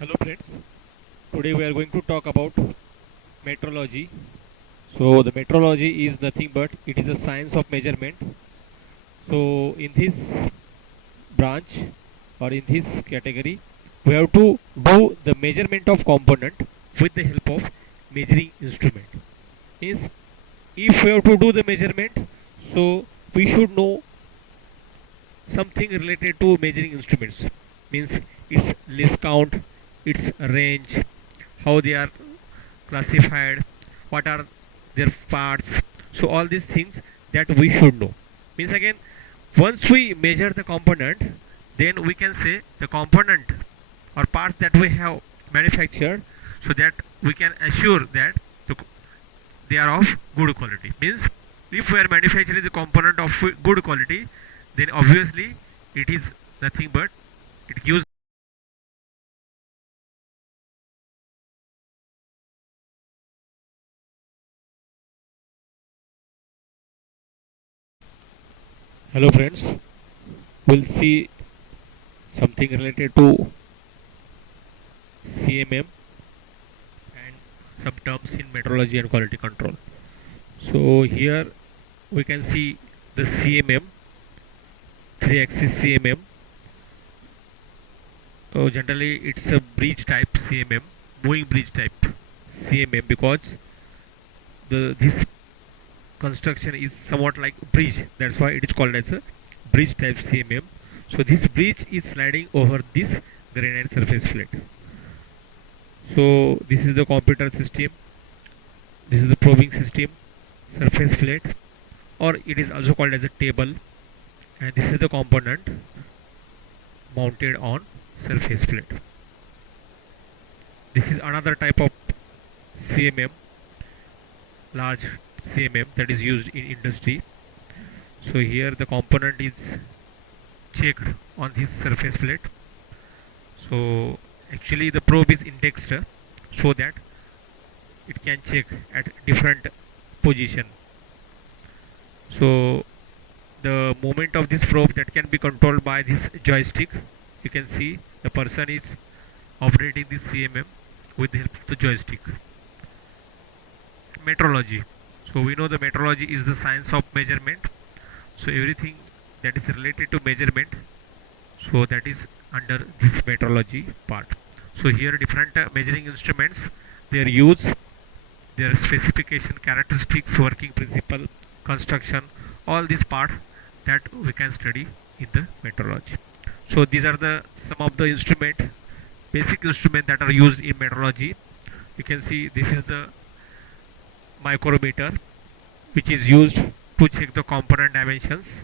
Hello friends, today we are going to talk about metrology. So the metrology is nothing but it is a science of measurement. So in this branch or in this category, we have to do the measurement of component with the help of measuring instrument. Means if we have to do the measurement, so we should know something related to measuring instruments. Means its list count, its range, how they are classified, what are their parts. So all these things that we should know. Means again, once we measure the component, then we can say the component or parts that we have manufactured, so that we can assure that they are of good quality. Means if we are manufacturing the component of good quality, then obviously it is nothing but it gives. Hello friends, we'll see something related to CMM and some terms in metrology and quality control. So here we can see the CMM, 3-axis CMM. So generally it's a bridge type CMM, moving bridge type CMM, because the this construction is somewhat like bridge. That's why it is called as a bridge type CMM. So this bridge is sliding over this granite surface plate. So this is the computer system. This is the probing system, surface plate, or it is also called as a table. And this is the component mounted on surface plate. This is another type of CMM, large CMM, that is used in industry. So here the component is checked on this surface plate. So actually the probe is indexed so that it can check at different position. So the movement of this probe that can be controlled by this joystick. You can see the person is operating this CMM with the help of the joystick. Metrology. So we know the metrology is the science of measurement. So everything that is related to measurement, so that is under this metrology part. So here different measuring instruments, their use, their specification, characteristics, working principle, construction, all this part that we can study in the metrology. So these are the some of the basic instrument that are used in metrology. You can see this is the micrometer, which is used to check the component dimensions,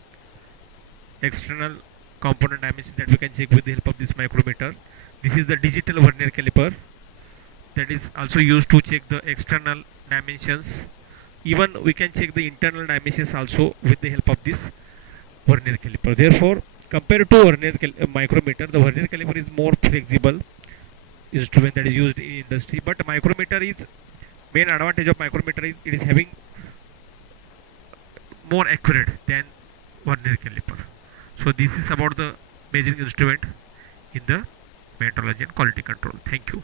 external component dimensions that we can check with the help of this micrometer. This is the digital vernier caliper, that is also used to check the external dimensions. Even we can check the internal dimensions also with the help of this vernier caliper. Therefore, compared to micrometer, the vernier caliper is more flexible instrument that is used in industry. But micrometer is, main advantage of micrometer is it is having more accurate than vernier caliper. So this is about the measuring instrument in the metrology and quality control. Thank you.